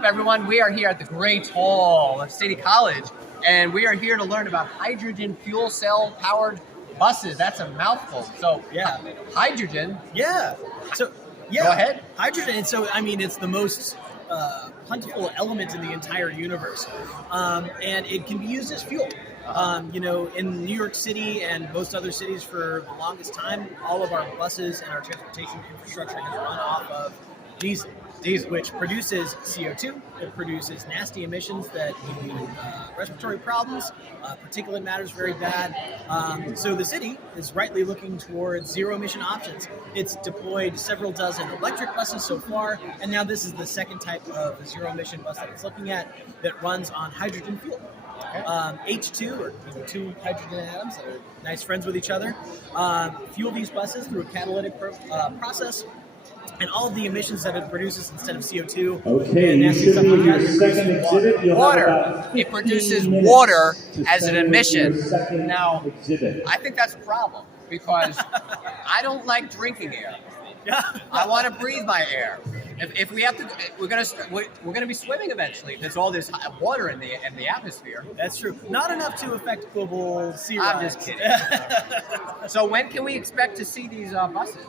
up, everyone? We are here at the Great Hall of City College, and we are here to learn about hydrogen fuel cell powered buses. That's a mouthful. So, Yeah. Hydrogen. Yeah. So, yeah. Go ahead. Hydrogen. So, I mean, it's the most plentiful element in the entire universe, and it can be used as fuel. In New York City and most other cities for the longest time, all of our buses and our transportation infrastructure has run off of diesel, which produces CO2. It produces nasty emissions that lead to respiratory problems. Particulate matter is very bad. So the city is rightly looking towards zero-emission options. It's deployed several dozen electric buses so far, and now this is the second type of zero-emission bus that it's looking at that runs on hydrogen fuel. H2, or two hydrogen atoms that are nice friends with each other, fuel these buses through a catalytic process, and all of the emissions that it produces instead of CO2. Okay, you should be in your second exhibit. You'll Water. have It produces water as an emission. Now, exhibit. I think that's a problem because I don't like drinking air. I want to breathe my air. If we have to, we're gonna be swimming eventually. There's all this water in the atmosphere. That's true. Not enough to affect global sea rise. I'm just kidding. So when can we expect to see these buses?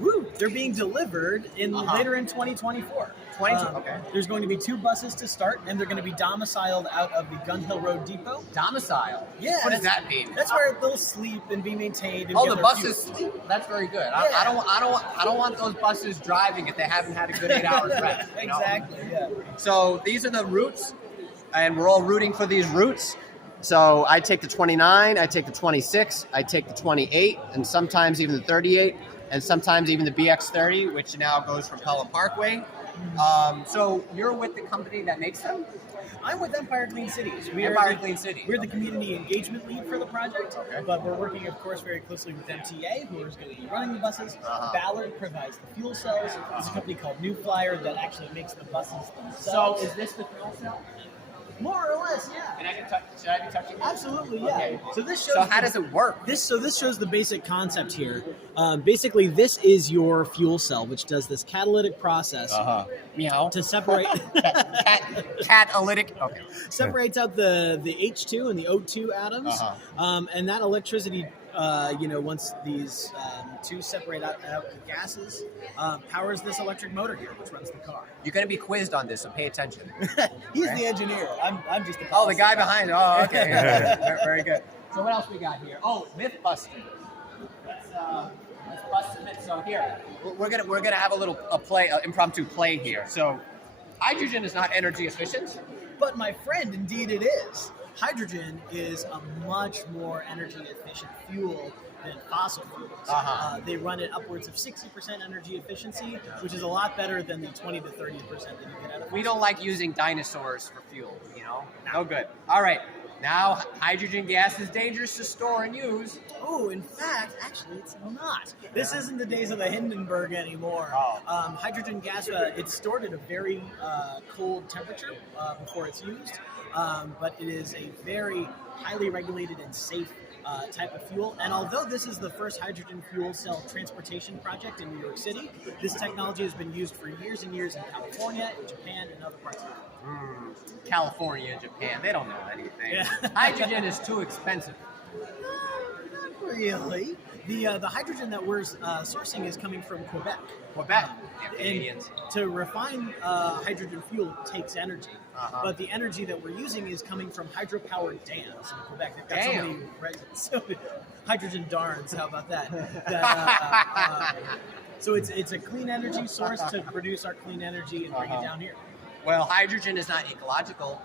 Woo! They're being delivered later in 2024. Okay. There's going to be 2 buses to start, and they're going to be domiciled out of the Gun Hill Road Depot. Domicile? Yeah. What does that mean? That's where they'll sleep and be maintained. And Oh, get the their buses fuel. sleep. That's very good. Yeah. I don't want those buses driving if they haven't had a good 8 hours rest. You know? Exactly. Yeah. So these are the routes, and we're all rooting for these routes. So I take the 29, I take the 26, I take the 28, and sometimes even the 38, and sometimes even the BX30, which now goes from Pelham Parkway. So you're with the company that makes them? I'm with Empire Clean Cities. Clean City. We're the community engagement lead for the project, Okay. but we're working, of course, very closely with MTA, who is going to be running the buses. Ballard provides the fuel cells. There's a company called New Flyer that actually makes the buses So themselves. is this the fuel cell? More or less, yeah. And should I be touching it? Absolutely, yeah. Okay. So this shows. So how does it work? This shows the basic concept here. Basically, this is your fuel cell, which does this catalytic process Meow. to separate Catalytic. Okay. separates out the H2 and the O2 atoms, and that electricity. Once these 2 separate out the gases, powers this electric motor here, which runs the car. You're going to be quizzed on this, so pay attention. He's the engineer. I'm just the. Oh, the guy behind it. Oh, okay. Yeah. Very good. So what else we got here? Oh, myth busting. Let's bust a myth. So here, we're gonna have a little impromptu play here. So, hydrogen is not energy efficient. But my friend, indeed it is. Hydrogen is a much more energy efficient fuel than fossil fuels. They run at upwards of 60% energy efficiency, which is a lot better than the 20 to 30% that you get out of. We don't like using dinosaurs for fuel. No good. All right. Now, hydrogen gas is dangerous to store and use. Oh, in fact, actually, it's not. This isn't the days of the Hindenburg anymore. Hydrogen gas, it's stored at a very cold temperature before it's used, but it is a very highly regulated and safe type of fuel. And although this is the first hydrogen fuel cell transportation project in New York City, this technology has been used for years and years in California, in Japan, and other parts of the world. California and Japan, they don't know anything. Yeah. Hydrogen is too expensive. Not really. The hydrogen that we're sourcing is coming from Quebec. Quebec. And Canadians. to refine hydrogen fuel takes energy, but the energy that we're using is coming from hydropowered dams in Quebec. They've got so many residents. Hydrogen darns, how about that? So it's a clean energy source to produce our clean energy and bring it down here. Well, hydrogen is not ecological.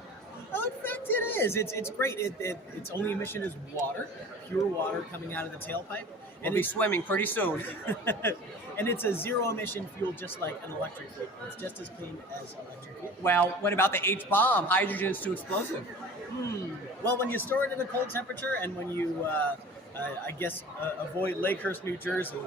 Oh, in fact, it is. It's great. Its only emission is water, pure water coming out of the tailpipe. We'll be swimming pretty soon. And it's a zero-emission fuel, just like an electric vehicle. It's just as clean as electric vehicle. Well, what about the H-bomb? Hydrogen is too explosive. Well, when you store it at a cold temperature, and when you, avoid Lakehurst, New Jersey,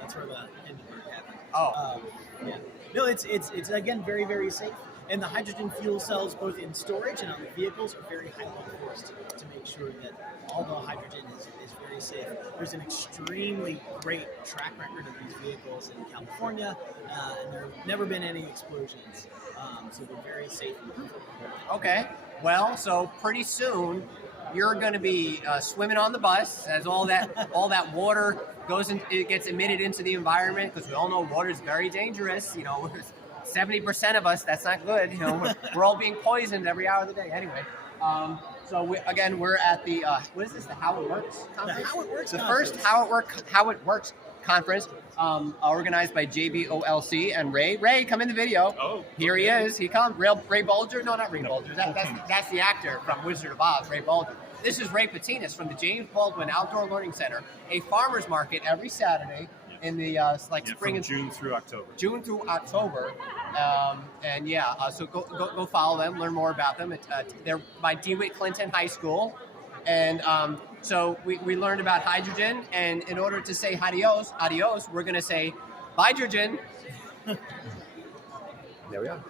that's where the Hindenburg happened. Oh. Yeah. No, it's again very, very safe. And the hydrogen fuel cells, both in storage and on the vehicles, are very highly enforced to make sure that all the hydrogen is very safe. There's an extremely great track record of these vehicles in California, and there have never been any explosions. So they're very safe and proven. Okay. Well, so pretty soon you're going to be swimming on the bus as all that water goes in, it gets emitted into the environment, because we all know water is very dangerous. 70% of us, that's not good. We're all being poisoned every hour of the day. Anyway, so we're at the what is this? The How It Works conference. The How It Works. The conference. first How It Works conference, organized by JBOLC and Ray. Ray, come in the video. Oh, here he is. He comes. Ray Baldwin? No, not Ray Baldwin. That's the actor from Wizard of Oz, Ray Baldwin. This is Ray Patinas from the James Baldwin Outdoor Learning Center, a farmers market every Saturday in the spring and June through October. So go follow them, learn more about them. They're by DeWitt Clinton High School, and so we learned about hydrogen, and in order to say adios, we're going to say bye-drogen. There we are.